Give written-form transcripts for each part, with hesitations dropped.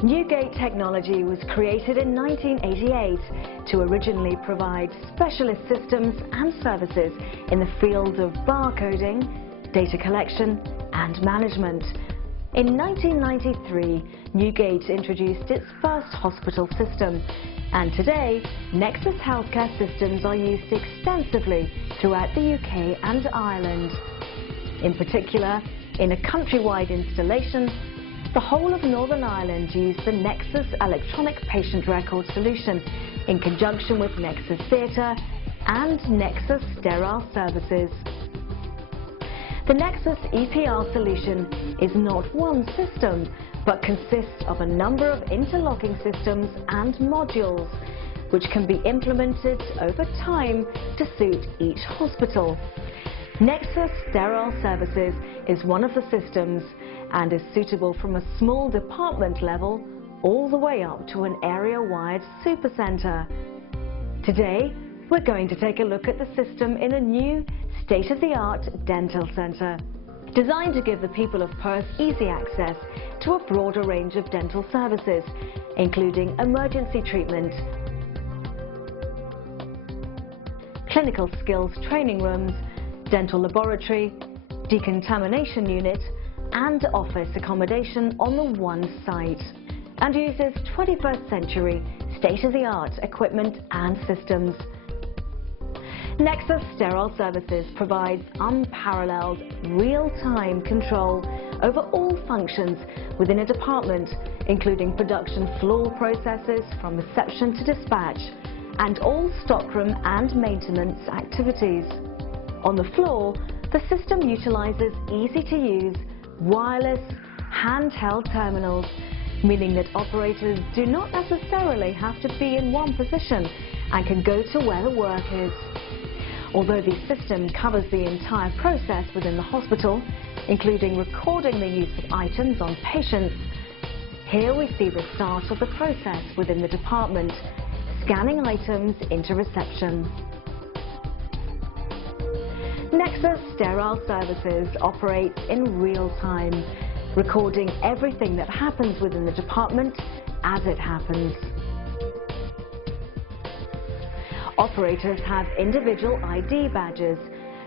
Newgate Technology was created in 1988 to originally provide specialist systems and services in the fields of barcoding, data collection and management. In 1993, Newgate introduced its first hospital system, and today Nexus healthcare systems are used extensively throughout the UK and Ireland. In particular, in a countrywide installation, the whole of Northern Ireland used the Nexus Electronic Patient Record solution in conjunction with Nexus Theatre and Nexus Sterile Services. The Nexus EPR solution is not one system, but consists of a number of interlocking systems and modules, which can be implemented over time to suit each hospital. Nexus Sterile Services is one of the systems and is suitable from a small department level all the way up to an area-wide supercentre. Today, we're going to take a look at the system in a new state-of-the-art dental centre, designed to give the people of Perth easy access to a broader range of dental services, including emergency treatment, clinical skills training rooms, dental laboratory, decontamination unit and office accommodation on the one site, and uses 21st century state-of-the-art equipment and systems. Nexus Sterile Services provides unparalleled real-time control over all functions within a department, including production floor processes from reception to dispatch, and all stockroom and maintenance activities. On the floor, the system utilises easy-to-use wireless handheld terminals, meaning that operators do not necessarily have to be in one position and can go to where the work is. Although the system covers the entire process within the hospital, including recording the use of items on patients, here we see the start of the process within the department, scanning items into reception. Nexus Sterile Services operates in real time, recording everything that happens within the department as it happens. Operators have individual ID badges,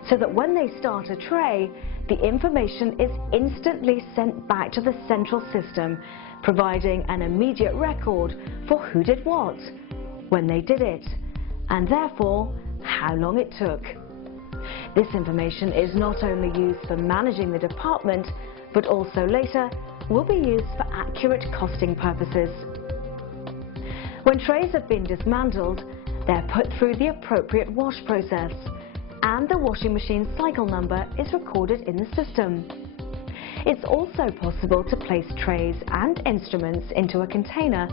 so that when they start a tray, the information is instantly sent back to the central system, providing an immediate record for who did what, when they did it, and therefore how long it took. This information is not only used for managing the department, but also later will be used for accurate costing purposes. When trays have been dismantled, they're put through the appropriate wash process, and the washing machine cycle number is recorded in the system. It's also possible to place trays and instruments into a container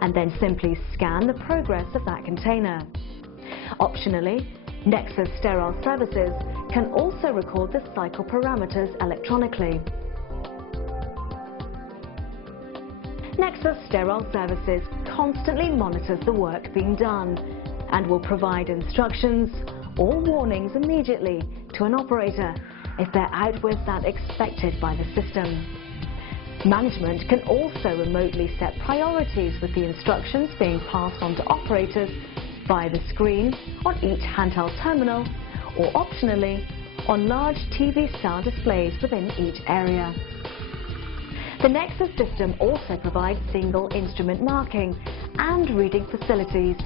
and then simply scan the progress of that container. Optionally, Nexus Sterile Services can also record the cycle parameters electronically. Nexus Sterile Services constantly monitors the work being done and will provide instructions or warnings immediately to an operator if they're out with that expected by the system. Management can also remotely set priorities with the instructions being passed on to operators via the screen on each handheld terminal, or optionally on large TV-style displays within each area. The Nexus system also provides single instrument marking and reading facilities,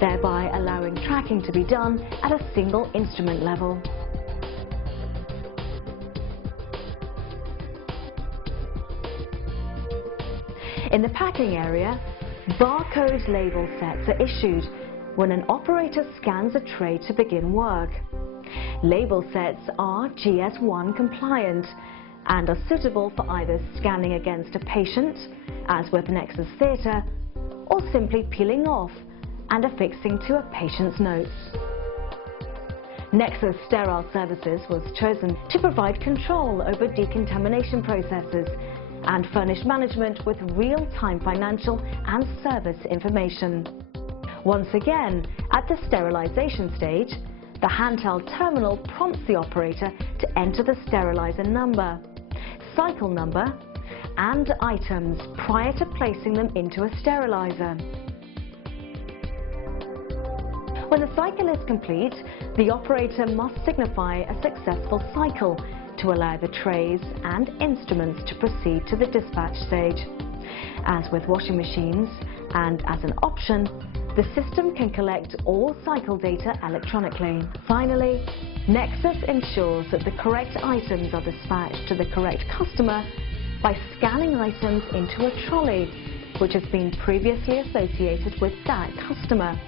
thereby allowing tracking to be done at a single instrument level. In the packing area, barcode label sets are issued when an operator scans a tray to begin work. Label sets are GS1 compliant and are suitable for either scanning against a patient, as with Nexus Theatre, or simply peeling off and affixing to a patient's notes. Nexus Sterile Services was chosen to provide control over decontamination processes and furnish management with real-time financial and service information. Once again, at the sterilisation stage, the handheld terminal prompts the operator to enter the steriliser number, cycle number and items prior to placing them into a sterilizer. When the cycle is complete, the operator must signify a successful cycle to allow the trays and instruments to proceed to the dispatch stage. As with washing machines, and as an option, the system can collect all cycle data electronically. Finally, Nexus ensures that the correct items are dispatched to the correct customer by scanning items into a trolley, which has been previously associated with that customer.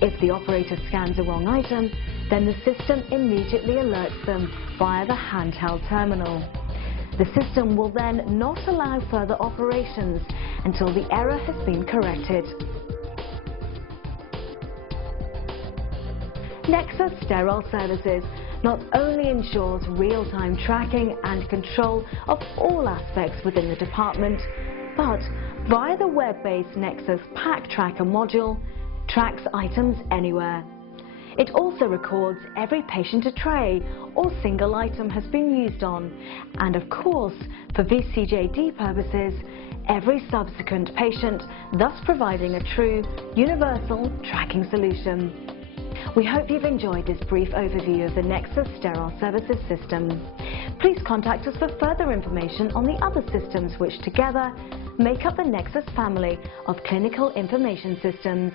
If the operator scans a wrong item, then the system immediately alerts them via the handheld terminal. The system will then not allow further operations until the error has been corrected. Nexus Sterile Services not only ensures real-time tracking and control of all aspects within the department, but via the web-based Nexus Pack Tracker module, tracks items anywhere. It also records every patient a tray or single item has been used on, and of course, for VCJD purposes, every subsequent patient, thus providing a true universal tracking solution. We hope you've enjoyed this brief overview of the Nexus Sterile Services system. Please contact us for further information on the other systems which together make up the Nexus family of clinical information systems.